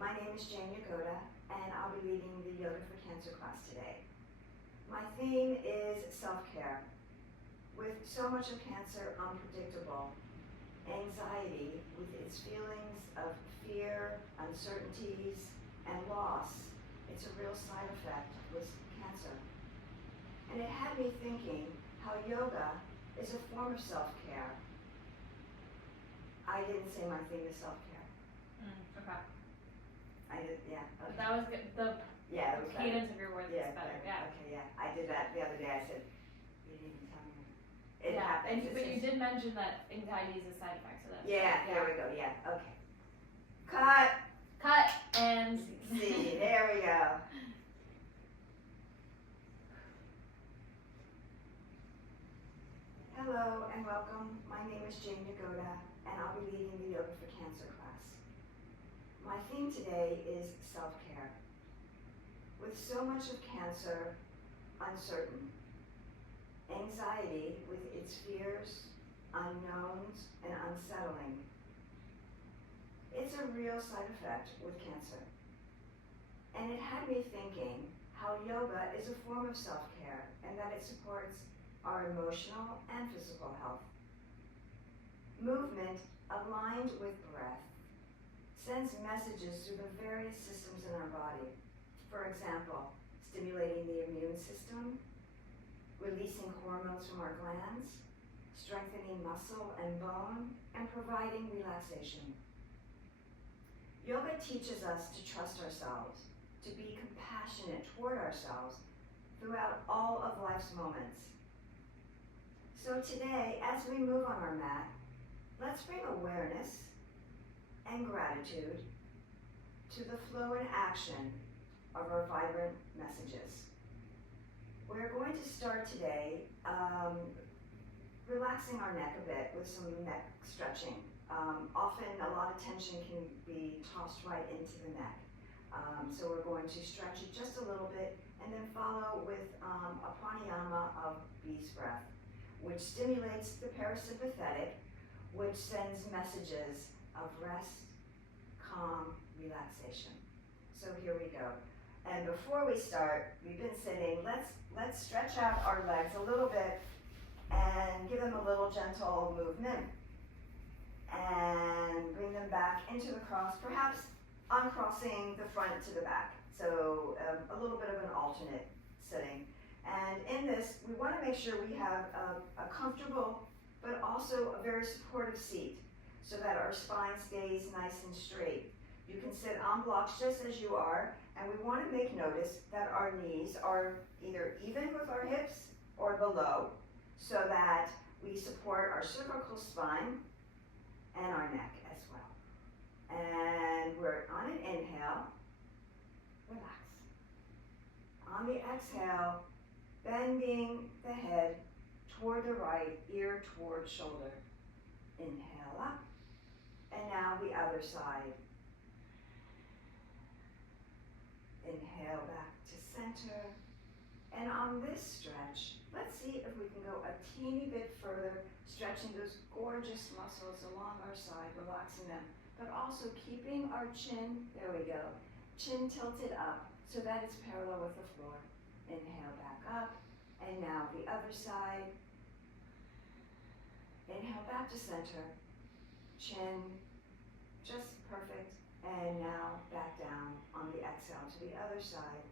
My name is Yagoda, and I'll be leading the Yoga for Cancer class today. My theme is self-care. With so much of cancer unpredictable, anxiety with its feelings of fear, uncertainties, and loss, it's a real side effect with cancer. And it had me thinking how yoga is a form of self-care. I didn't say my theme is self-care. Okay. I did, yeah. Okay. That was good. The cadence of your words is better. Yeah. Okay, yeah. I did that the other day. I said, you didn't even tell me. It happens. happens. But you did mention that anxiety is a side effect, so that's there we go. Yeah. Okay. Cut and see. There we go. Hello and welcome. My name is Yagoda, and I'll be leading the Yoga for Cancer class. My theme today is self-care. With so much of cancer uncertain, anxiety with its fears, unknowns, and unsettling, it's a real side effect with cancer. And it had me thinking how yoga is a form of self-care and that it supports our emotional and physical health. Movement aligned with breath sends messages through the various systems in our body. For example, stimulating the immune system, releasing hormones from our glands, strengthening muscle and bone, and providing relaxation. Yoga teaches us to trust ourselves, to be compassionate toward ourselves throughout all of life's moments. So today, as we move on our mat, let's bring awareness and gratitude to the flow and action of our vibrant messages. We're going to start today relaxing our neck a bit with some neck stretching. Often a lot of tension can be tossed right into the neck. So we're going to stretch it just a little bit and then follow with a pranayama of bee's breath, which stimulates the parasympathetic, which sends messages of rest, calm, relaxation. So here we go. And before we start, we've been sitting, let's stretch out our legs a little bit and give them a little gentle movement. And bring them back into the cross, perhaps uncrossing the front to the back. So a little bit of an alternate sitting. And in this, we want to make sure we have a comfortable, but also a very supportive seat so that our spine stays nice and straight. You can sit en blocks just as you are, and we want to make notice that our knees are either even with our hips or below so that we support our cervical spine and our neck as well. And we're on an inhale, relax. On the exhale, bending the head toward the right, ear toward shoulder. Inhale up, and now the other side. Inhale back to center. And on this stretch, let's see if we can go a teeny bit further, stretching those gorgeous muscles along our side, relaxing them, but also keeping our chin, there we go, chin tilted up so that it's parallel with the floor. Inhale back up, and now the other side. Inhale back to center, chin just perfect, and now back down on the exhale to the other side.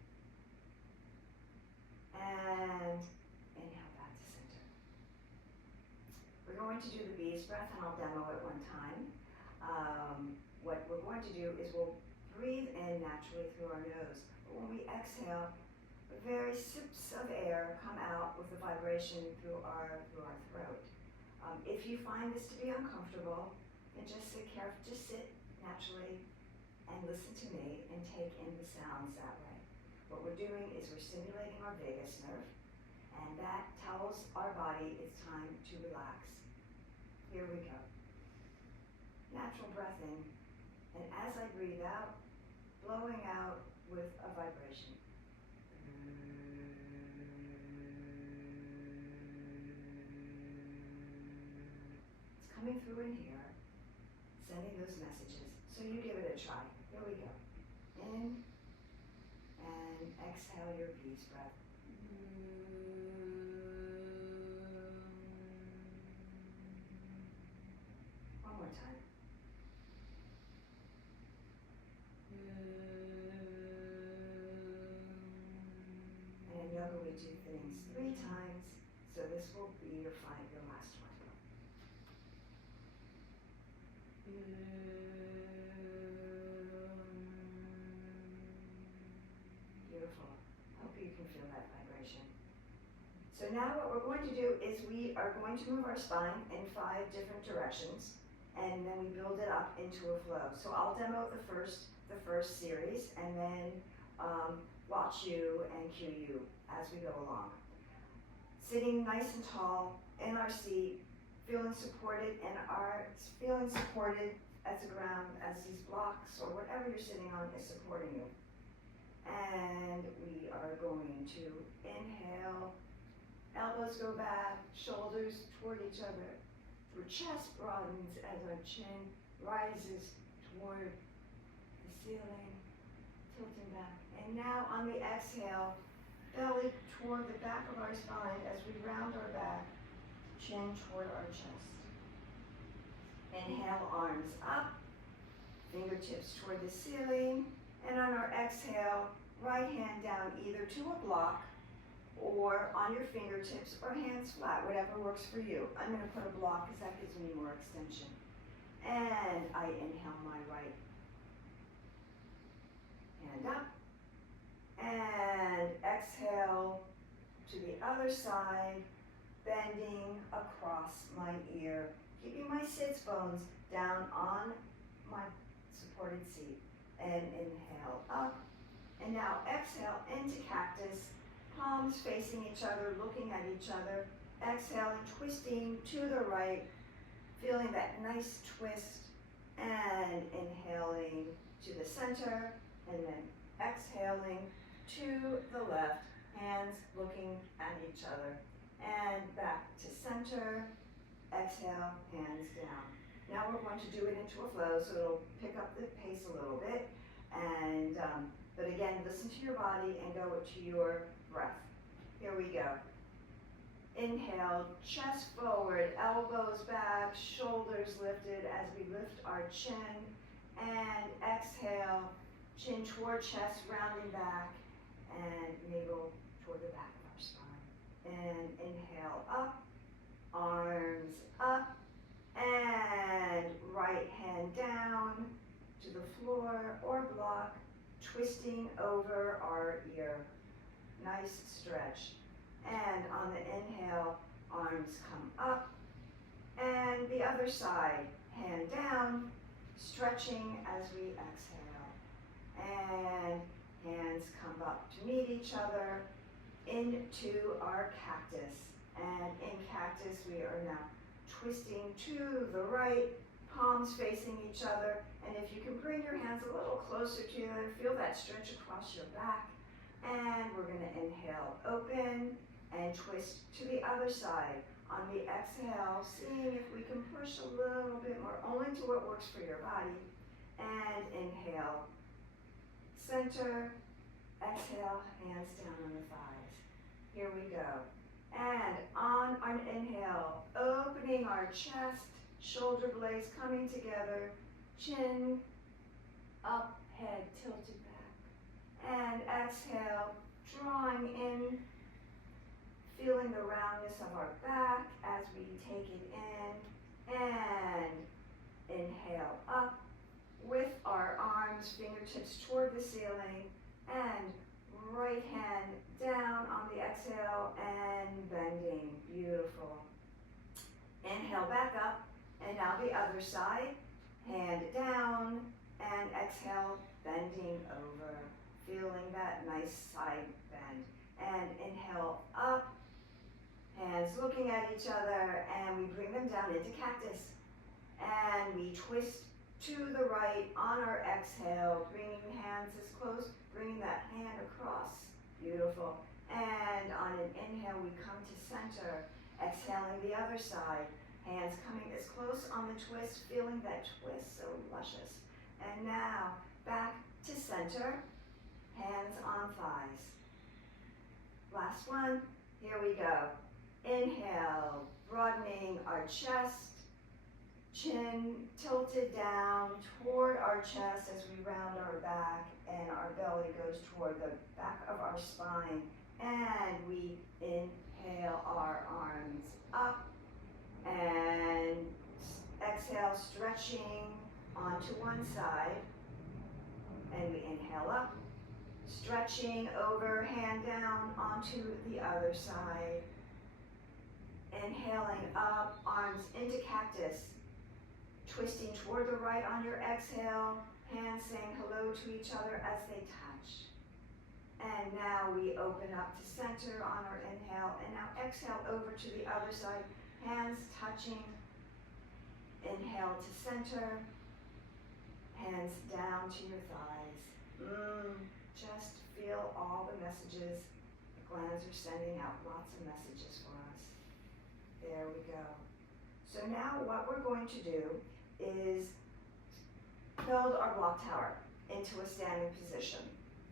And inhale back to center. We're going to do the bee's breath, and I'll demo it one time. What we're going to do is we'll breathe in naturally through our nose, but when we exhale, very sips of air come out with the vibration through our throat. If you find this to be uncomfortable, then just sit naturally and listen to me and take in the sounds that way. What we're doing is we're stimulating our vagus nerve, and that tells our body it's time to relax. Here we go. Natural breath in, and as I breathe out, blowing out with a vibration. It's coming through in here, sending those messages. So you give it a try. Here we go. in, and exhale your peace breath. One more time. And in yoga we do things 3 times, so this will be your last one. Beautiful. Hope you can feel that vibration. So now what we're going to do is we are going to move our spine in 5 different directions, and then we build it up into a flow. So I'll demo the first series, and then watch you and cue you as we go along. Sitting nice and tall in our seat, feeling supported as the ground, as these blocks or whatever you're sitting on is supporting you. And we are going to inhale, elbows go back, shoulders toward each other. Your chest broadens as our chin rises toward the ceiling, tilting back. And now on the exhale, belly toward the back of our spine as we round our back, chin toward our chest. Inhale, arms up, fingertips toward the ceiling, and on our exhale, right hand down either to a block or on your fingertips or hands flat, whatever works for you. I'm going to put a block because that gives me more extension. And I inhale my right hand up, and exhale to the other side, bending across my ear, keeping my sits bones down on my supported seat. And inhale up, and now exhale into cactus, palms facing each other, looking at each other. Exhaling, twisting to the right, feeling that nice twist, and inhaling to the center, and then exhaling to the left, hands looking at each other, and back to center. Exhale, hands down. Now we're going to do it into a flow, so it'll pick up the pace a little bit. And but again, listen to your body and go to your breath. Here we go. Inhale, chest forward, elbows back, shoulders lifted as we lift our chin. And exhale, chin toward chest, rounding back, and navel toward the back of our spine. And inhale up, arms up, and right hand down to the floor or block, twisting over our ear. Nice stretch. And on the inhale, arms come up, and the other side, hand down, stretching as we exhale. And hands come up to meet each other into our cactus. And in cactus, we are now twisting to the right, palms facing each other. And if you can bring your hands a little closer to each other, feel that stretch across your back. And we're going to inhale, open, and twist to the other side. On the exhale, seeing if we can push a little bit more, only to what works for your body. And inhale, center, exhale, hands down on the thighs. Here we go. And on an inhale, opening our chest, shoulder blades coming together, chin up, head tilted back. And exhale, drawing in, feeling the roundness of our back as we take it in. And inhale up with our arms, fingertips toward the ceiling, and right hand down on the exhale and bending. Beautiful. Inhale back up, and now the other side. Hand down, and exhale, bending over. Feeling that nice side bend. And inhale up, hands looking at each other, and we bring them down into cactus. And we twist to the right on our exhale, bringing hands as close, bringing that hand across. Beautiful. And on an inhale, we come to center, exhaling the other side. Hands coming as close on the twist, feeling that twist, so luscious. And now back to center. center, hands on thighs. Last one, here we go. Inhale, broadening our chest, chin tilted down toward our chest as we round our back, and our belly goes toward the back of our spine. And we inhale our arms up, and exhale, stretching onto one side, and we inhale up, stretching over, hand down onto the other side. Inhaling up, arms into cactus, twisting toward the right on your exhale, hands saying hello to each other as they touch. And now we open up to center on our inhale, and now exhale over to the other side, hands touching. Inhale to center, hands down to your thighs. Just feel all the messages. The glands are sending out lots of messages for us. There we go. So now what we're going to do is build our block tower into a standing position.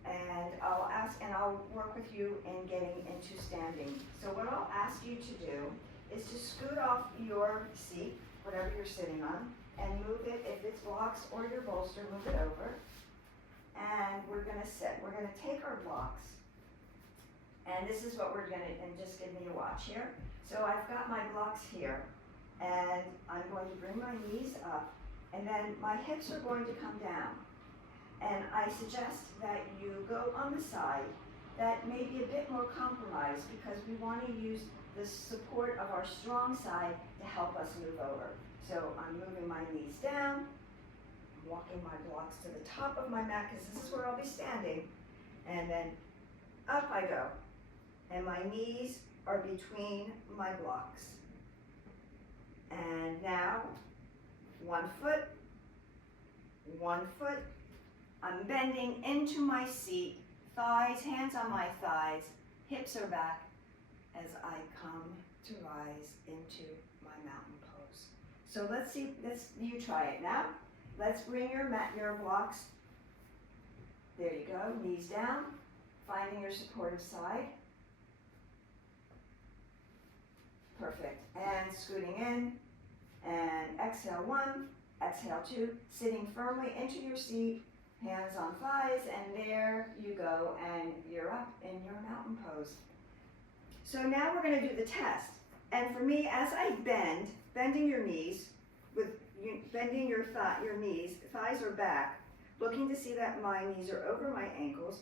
And I'll work with you in getting into standing. So what I'll ask you to do is to scoot off your seat, whatever you're sitting on, and move it, if it's blocks or your bolster, move it over. And we're gonna sit. We're gonna take our blocks, and this is what we're gonna, and just give me a watch here. So I've got my blocks here, and I'm going to bring my knees up, and then my hips are going to come down. And I suggest that you go on the side that may be a bit more compromised, because we want to use the support of our strong side to help us move over. So I'm moving my knees down, walking my blocks to the top of my mat, because this is where I'll be standing, and then up I go. And my knees are between my blocks. And now, one foot, I'm bending into my seat, thighs, hands on my thighs, hips are back as I come to rise into my mountain pose. So you try it now. Let's bring your blocks. There you go, knees down, finding your supportive side. Perfect, and scooting in, and exhale one, exhale two, sitting firmly into your seat, hands on thighs, and there you go, and you're up in your mountain pose. So now we're gonna do the test. And for me, as I bending your knees, bending your knees, thighs are back, looking to see that my knees are over my ankles.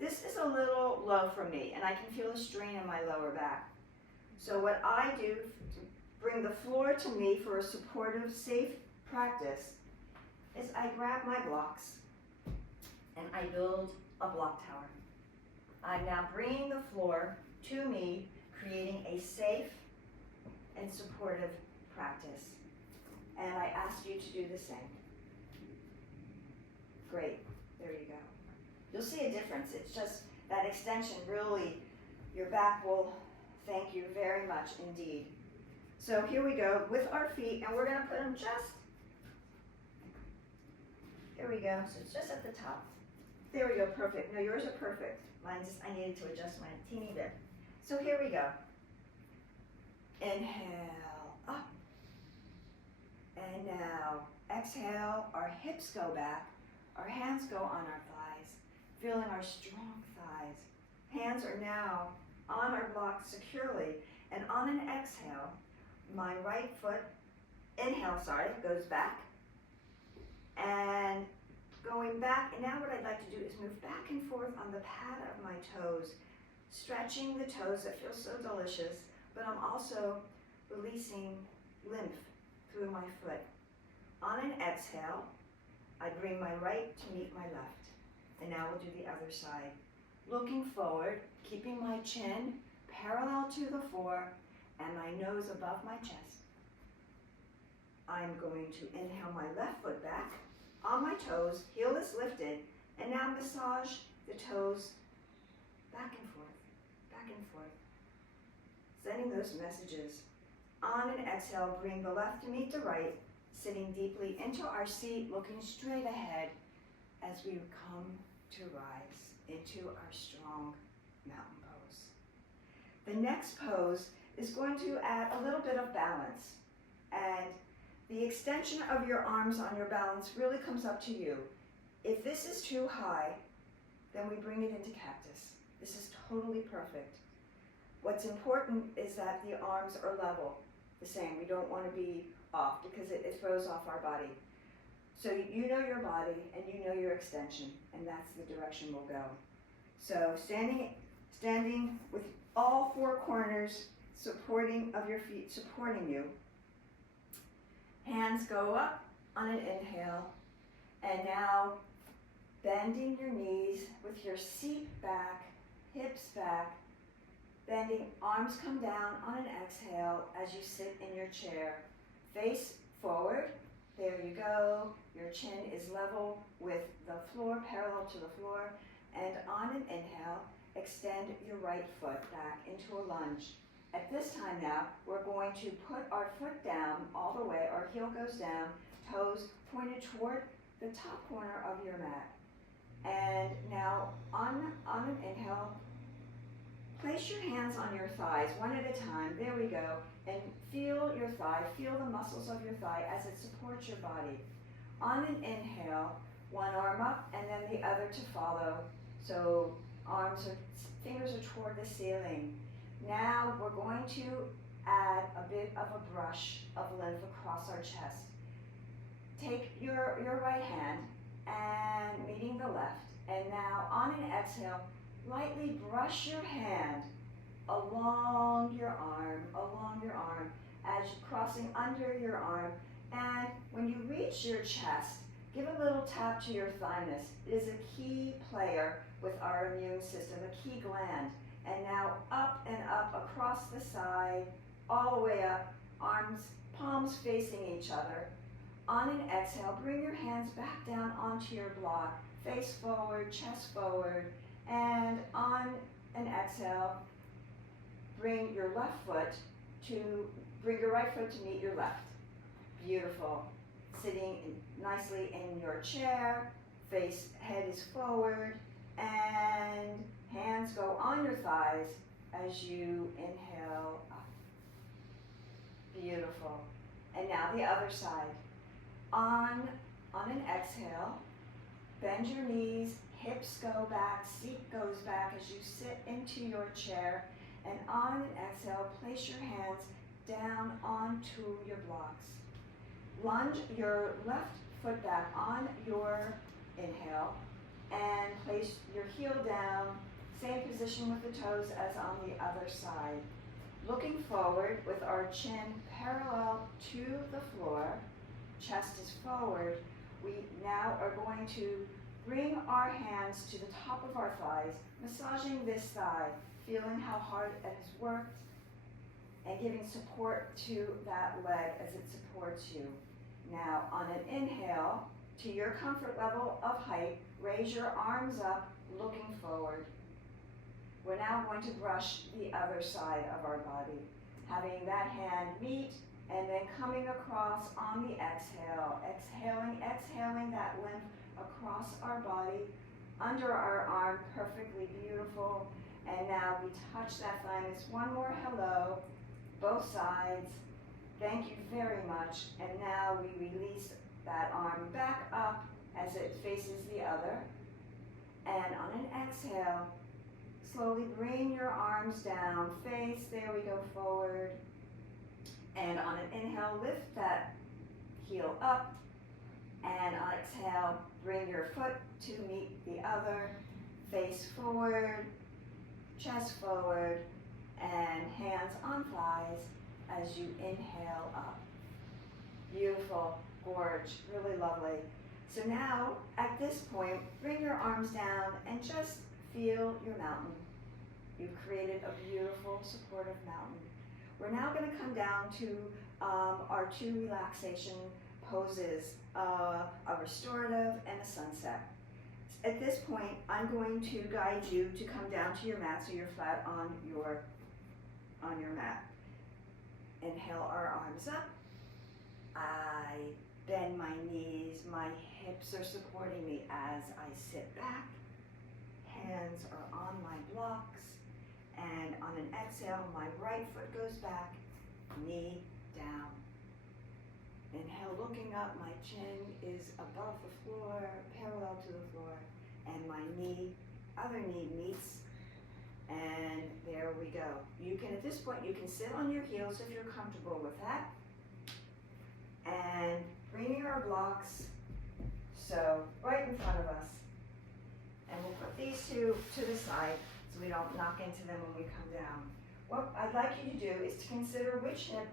This is a little low for me, and I can feel a strain in my lower back. So what I do to bring the floor to me for a supportive, safe practice is I grab my blocks and I build a block tower. I'm now bringing the floor to me, creating a safe and supportive practice. And I ask you to do the same. Great, there you go. You'll see a difference. It's just that extension really, your back will thank you very much indeed. So here we go with our feet, and we're gonna put them here we go, so it's just at the top. There we go, perfect. No, yours are perfect. I needed to adjust mine a teeny bit. So here we go. Inhale, up. And now, exhale, our hips go back, our hands go on our thighs, feeling our strong thighs. Hands are now on our blocks securely, and on an exhale, my right foot, goes back, and going back, and now what I'd like to do is move back and forth on the pad of my toes, stretching the toes that feel so delicious, but I'm also releasing lymph through my foot. On an exhale, I bring my right to meet my left, and now we'll do the other side. Looking forward, keeping my chin parallel to the floor and my nose above my chest. I'm going to inhale my left foot back on my toes, heel is lifted, and now massage the toes back and forth, sending those messages. On an exhale, bring the left to meet the right, sitting deeply into our seat, looking straight ahead as we come to rise into our strong mountain pose. The next pose is going to add a little bit of balance, and the extension of your arms on your balance really comes up to you. If this is too high, then we bring it into cactus. This is totally perfect. What's important is that the arms are level, the same. We don't want to be off because it throws off our body. So you know your body and you know your extension, and that's the direction we'll go. So standing with all four corners of your feet supporting you. Hands go up on an inhale, and now bending your knees with your seat back, hips back, bending, arms come down on an exhale as you sit in your chair. Face forward, there you go. Your chin is level with the floor, parallel to the floor, and on an inhale, extend your right foot back into a lunge. At this time now, we're going to put our foot down all the way, our heel goes down, toes pointed toward the top corner of your mat. And now on an inhale, place your hands on your thighs one at a time, there we go, and feel your thigh, feel the muscles of your thigh as it supports your body. On an inhale, one arm up and then the other to follow. So fingers are toward the ceiling. Now we're going to add a bit of a brush of lymph across our chest. Take your right hand and meeting the left, and now on an exhale, lightly brush your hand along your arm, as you're crossing under your arm. And when you reach your chest, give a little tap to your thymus. It is a key player with our immune system, a key gland. And now up and up across the side, all the way up, arms, palms facing each other. On an exhale, bring your hands back down onto your block, face forward, chest forward, and on an exhale, bring your right foot to meet your left. Beautiful. Sitting nicely in your chair, head is forward, and hands go on your thighs as you inhale up. Beautiful. And now the other side. On an exhale, bend your knees, hips go back, seat goes back as you sit into your chair. And on an exhale, place your hands down onto your blocks. Lunge your left foot back on your inhale and place your heel down, same position with the toes as on the other side. Looking forward with our chin parallel to the floor, chest is forward, we now are going to bring our hands to the top of our thighs, massaging this thigh, feeling how hard it has worked, and giving support to that leg as it supports you. Now, on an inhale, to your comfort level of height, raise your arms up, looking forward. We're now going to brush the other side of our body, having that hand meet, and then coming across on the exhale, exhaling that lymph across our body, under our arm, perfectly beautiful. And now we touch that thymus. One more hello, both sides. Thank you very much. And now we release that arm back up as it faces the other. And on an exhale, slowly bring your arms down, face, there we go, forward. And on an inhale, lift that heel up. And on exhale, bring your foot to meet the other, face forward, chest forward, and hands on thighs as you inhale up. Beautiful, gorge, really lovely. So now, at this point, bring your arms down and just feel your mountain. You've created a beautiful, supportive mountain. We're now going to come down to our two relaxation poses, a restorative and a sunset. At this point, I'm going to guide you to come down to your mat so you're flat on your mat. Inhale our arms up. I bend my knees, my hips are supporting me as I sit back. hands are on my blocks, and on an exhale, my right foot goes back, knee down. Inhale, looking up, my chin is above the floor, parallel to the floor, and my other knee meets, and there we go. You can, at this point, you can sit on your heels if you're comfortable with that, and bringing our blocks, so right in front of us, and we'll put these two to the side so we don't knock into them when we come down. What I'd like you to do is to consider which hip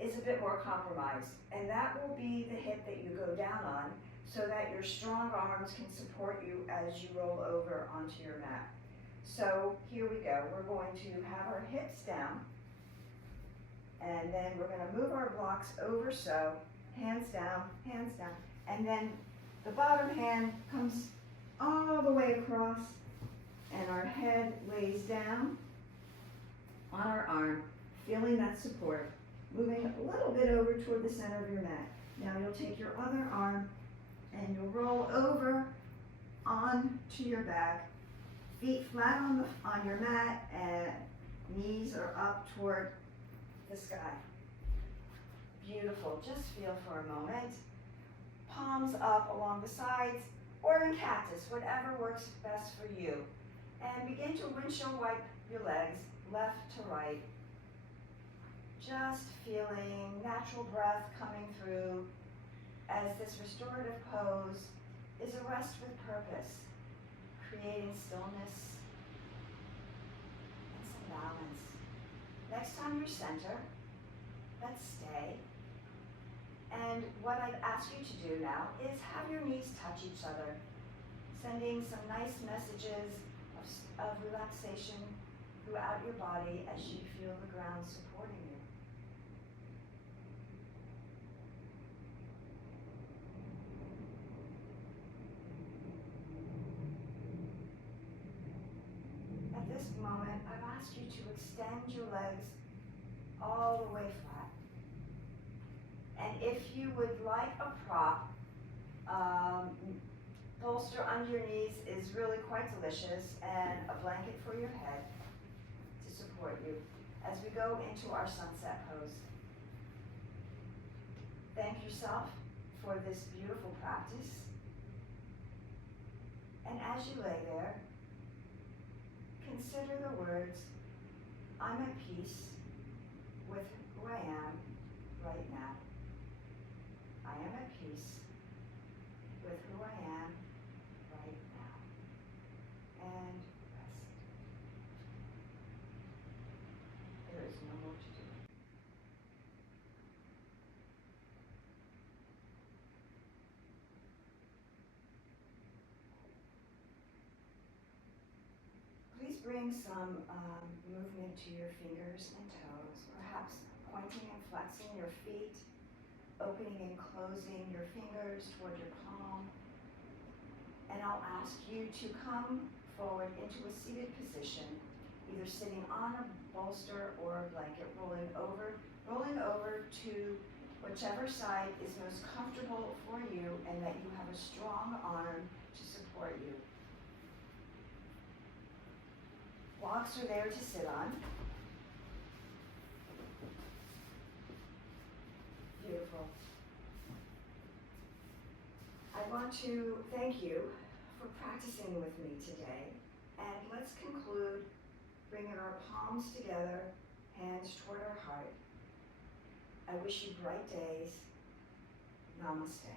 is a bit more compromised, and that will be the hip that you go down on so that your strong arms can support you as you roll over onto your mat. So here we go. We're going to have our hips down, and then we're going to move our blocks over so, hands down, and then the bottom hand comes all the way across, and our head lays down on our arm, feeling that support. Moving a little bit over toward the center of your mat. Now you'll take your other arm and you'll roll over onto your back, feet flat on your mat, and knees are up toward the sky. Beautiful. Just feel for a moment. Palms up along the sides or in cactus, whatever works best for you. And begin to windshield wipe your legs left to right. Just feeling natural breath coming through as this restorative pose is a rest with purpose, creating stillness and some balance. Next time you're center, let's stay. And what I'd ask you to do now is have your knees touch each other, sending some nice messages of relaxation throughout your body as you feel the ground supporting you. At this moment, I've asked you to extend your legs all the way flat. And if you would like a prop, bolster under your knees is really quite delicious, and a blanket for your head to support you as we go into our sunset pose. Thank yourself for this beautiful practice. And as you lay there, consider the words, I'm at peace with who I am right now. I am at peace with who I am right now. And rest. There is no more to do. Please bring some movement to your fingers and toes, perhaps pointing and flexing your feet, opening and closing your fingers toward your palm. And I'll ask you to come forward into a seated position, either sitting on a bolster or a blanket, rolling over to whichever side is most comfortable for you, and that you have a strong arm to support you. Blocks are there to sit on. Beautiful. I want to thank you for practicing with me today, and let's conclude bringing our palms together, hands toward our heart. I wish you bright days. Namaste.